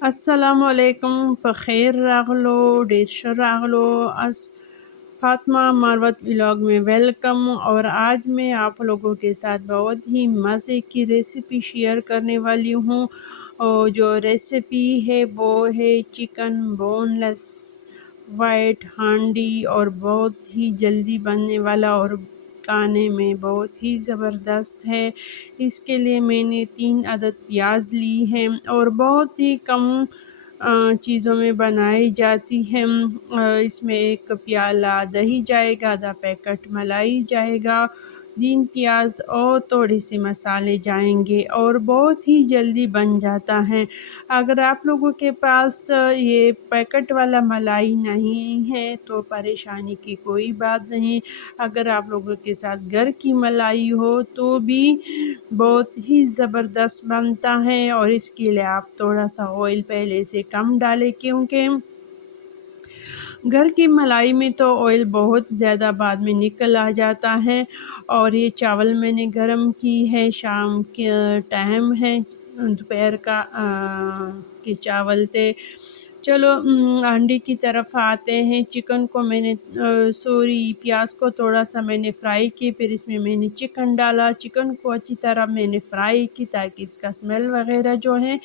السلام علیکم، بخیر راغلو، ډیر ښه راغلو اس فاطمہ مروت ولاگ میں ویلکم۔ اور آج میں آپ لوگوں کے ساتھ بہت ہی مزے کی ریسیپی شیئر کرنے والی ہوں، اور جو ریسیپی ہے وہ ہے چکن بون لیس وائٹ ہانڈی، اور بہت ہی جلدی بننے والا اور کھانے میں بہت ہی زبردست ہے۔ اس کے لیے میں نے 3 عدد پیاز لی ہیں اور بہت ہی کم چیزوں میں بنائی جاتی ہے۔ اس میں 1 پیالہ دہی جائے گا، آدھا پیکٹ ملائی جائے گا، 3 پیاز اور تھوڑے سے مسالے جائیں گے اور بہت ہی جلدی بن جاتا ہے۔ اگر آپ لوگوں کے پاس یہ پیکٹ والا ملائی نہیں ہے تو پریشانی کی کوئی بات نہیں، اگر آپ لوگوں کے ساتھ گھر کی ملائی ہو تو بھی بہت ہی زبردست بنتا ہے۔ اور اس کے لیے آپ تھوڑا سا آئل پہلے سے کم ڈالیں، کیونکہ گھر کی ملائی میں تو آئل بہت زیادہ بعد میں نکل آ جاتا ہے۔ اور یہ چاول میں نے گرم کی ہے، شام کے ٹائم ہے، دوپہر کا کے چاول تھے۔ چلو ہانڈی کی طرف آتے ہیں۔ چکن کو میں نے پیاز کو تھوڑا سا میں نے فرائی کی، پھر اس میں نے چکن ڈالا۔ چکن کو اچھی طرح میں نے فرائی کی تاکہ اس کا اسمیل وغیرہ جو ہے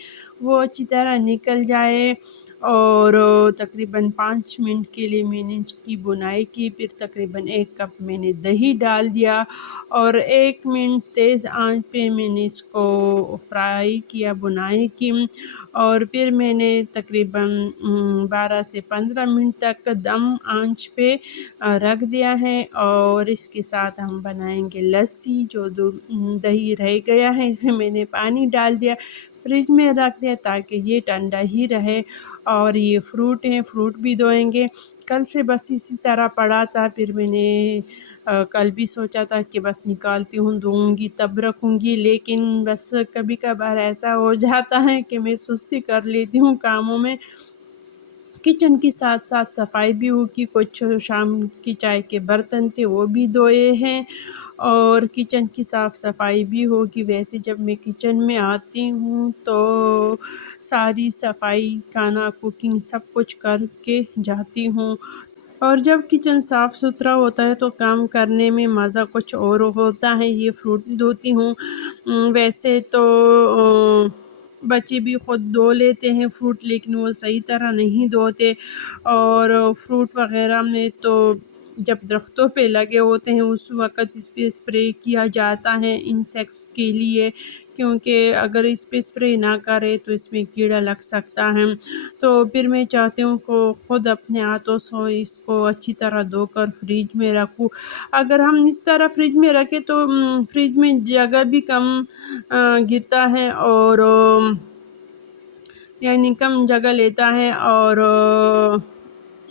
وہ اچھی طرح نکل جائے، اور تقریباً 5 منٹ کے لیے میں نے اس کی بنائی کی۔ پھر تقریباً 1 کپ میں نے دہی ڈال دیا اور 1 منٹ تیز آنچ پہ میں نے اس کو فرائی کیا، بنائی کی، اور پھر میں نے تقریباً 12 سے 15 منٹ تک دم آنچ پہ رکھ دیا ہے۔ اور اس کے ساتھ ہم بنائیں گے لسی۔ جو دہی رہ گیا ہے اس میں نے پانی ڈال دیا، فریج میں رکھ دیا تاکہ یہ ٹھنڈا ہی رہے۔ اور یہ فروٹ ہیں، فروٹ بھی دھوئیں گے۔ کل سے بس اسی طرح پڑا تھا، پھر میں نے کل بھی سوچا تھا کہ بس نکالتی ہوں دھوں گی تب رکھوں گی، لیکن بس کبھی کبھار ایسا ہو جاتا ہے کہ میں سستی کر لیتی ہوں کاموں میں۔ کچن کی ساتھ ساتھ صفائی بھی ہوگی، کچھ شام کی چائے کے برتن تھے وہ بھی دھوئے ہیں، اور کچن کی صاف صفائی بھی ہوگی۔ ویسے جب میں کچن میں آتی ہوں تو ساری صفائی، کھانا، کوکنگ سب کچھ کر کے جاتی ہوں، اور جب کچن صاف ستھرا ہوتا ہے تو کام کرنے میں مزہ کچھ اور ہوتا ہے۔ یہ فروٹ دھوتی ہوں، ویسے تو بچے بھی خود دھو لیتے ہیں فروٹ، لیکن وہ صحیح طرح نہیں دھوتے۔ اور فروٹ وغیرہ میں تو جب درختوں پہ لگے ہوتے ہیں اس وقت اس پہ اسپرے کیا جاتا ہے انسیکٹس کے لیے، کیونکہ اگر اس پہ اسپرے نہ کرے تو اس میں کیڑا لگ سکتا ہے۔ تو پھر میں چاہتی ہوں کہ خود اپنے ہاتھوں سے اس کو اچھی طرح دھو کر فریج میں رکھوں۔ اگر ہم اس طرح فریج میں رکھیں تو فریج میں جگہ بھی کم گرتا ہے، اور یعنی کم جگہ لیتا ہے، اور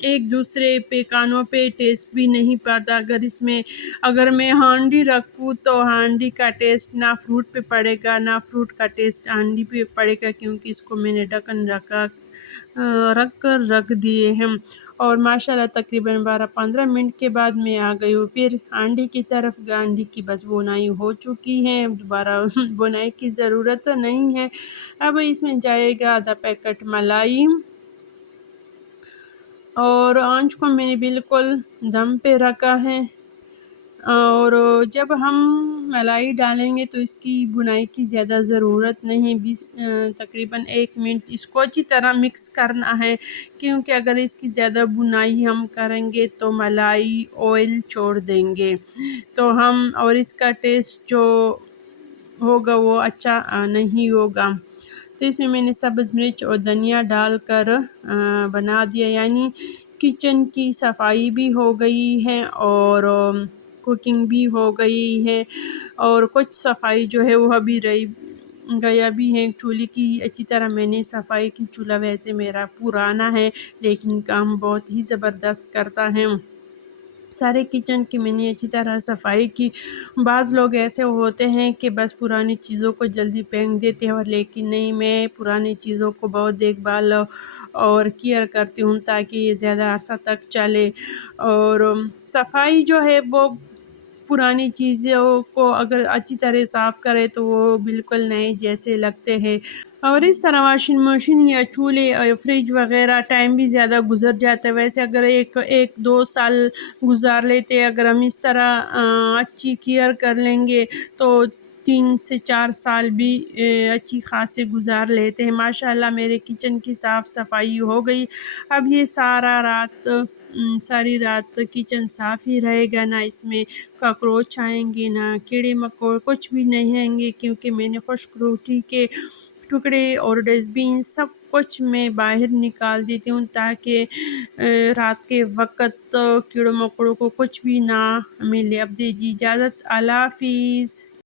ایک دوسرے پہ کانوں پہ ٹیسٹ بھی نہیں پڑتا۔ اگر میں ہانڈی رکھوں تو ہانڈی کا ٹیسٹ نہ فروٹ پہ پڑے گا، نہ فروٹ کا ٹیسٹ ہانڈی پہ پڑے گا، کیونکہ اس کو میں نے ڈھکن رکھ کر رکھ دیے ہیں۔ اور ماشاءاللہ تقریباً 12-15 منٹ کے بعد میں آ گئی ہوں پھر ہانڈی کی طرف۔ ہانڈی کی بس بنائی ہو چکی ہے، دوبارہ بنائی کی ضرورت نہیں ہے۔ اب اس میں جائے گا آدھا پیکٹ ملائی، اور آنچ کو میں نے بالکل دم پہ رکھا ہے۔ اور جب ہم ملائی ڈالیں گے تو اس کی بنائی کی زیادہ ضرورت نہیں، تقریباً 1 منٹ اس کو اچھی طرح مکس کرنا ہے، کیونکہ اگر اس کی زیادہ بنائی ہم کریں گے تو ملائی آئل چھوڑ دیں گے تو اور اس کا ٹیسٹ جو ہوگا وہ اچھا نہیں ہوگا۔ تو اس میں نے سبز مرچ اور دھنیا ڈال کر بنا دیا، یعنی کچن کی صفائی بھی ہو گئی ہے اور کوکنگ بھی ہو گئی ہے، اور کچھ صفائی جو ہے وہ ابھی رہ گیا بھی ہے۔ چولہے کی اچھی طرح میں نے صفائی کی۔ چولہا ویسے میرا پرانا ہے لیکن کام بہت ہی زبردست کرتا ہے۔ سارے کچن کی میں نے اچھی طرح صفائی کی۔ بعض لوگ ایسے ہوتے ہیں کہ بس پرانی چیزوں کو جلدی پھینک دیتے ہیں، اور لیکن نہیں، میں پرانی چیزوں کو بہت دیکھ بھال اور کیئر کرتی ہوں تاکہ یہ زیادہ عرصہ تک چلے۔ اور صفائی جو ہے وہ پرانی چیزوں کو اگر اچھی طرح صاف کرے تو وہ بالکل نئے جیسے لگتے ہیں۔ اور اس طرح واشنگ مشین یا چولہے فریج وغیرہ ٹائم بھی زیادہ گزر جاتا ہے. ویسے اگر ایک دو سال گزار لیتے، اگر ہم اس طرح اچھی کیئر کر لیں گے تو 3 سے 4 سال بھی اچھی خاصے گزار لیتے ہیں. ماشاءاللہ میرے کچن کی صاف صفائی ہو گئی. اب یہ ساری رات کچن صاف ہی رہے گا، نہ اس میں کاکروچ آئیں گے، نہ کیڑے مکوڑے، کچھ بھی نہیں آئیں گے، کیونکہ میں نے خشک روٹی کے ٹکڑے اور ڈسٹ بین سب کچھ میں باہر نکال دیتی ہوں تاکہ رات کے وقت کیڑوں مکوڑوں کو کچھ بھی نہ ملے. اب دیجیے اجازت، اللہ حافظ.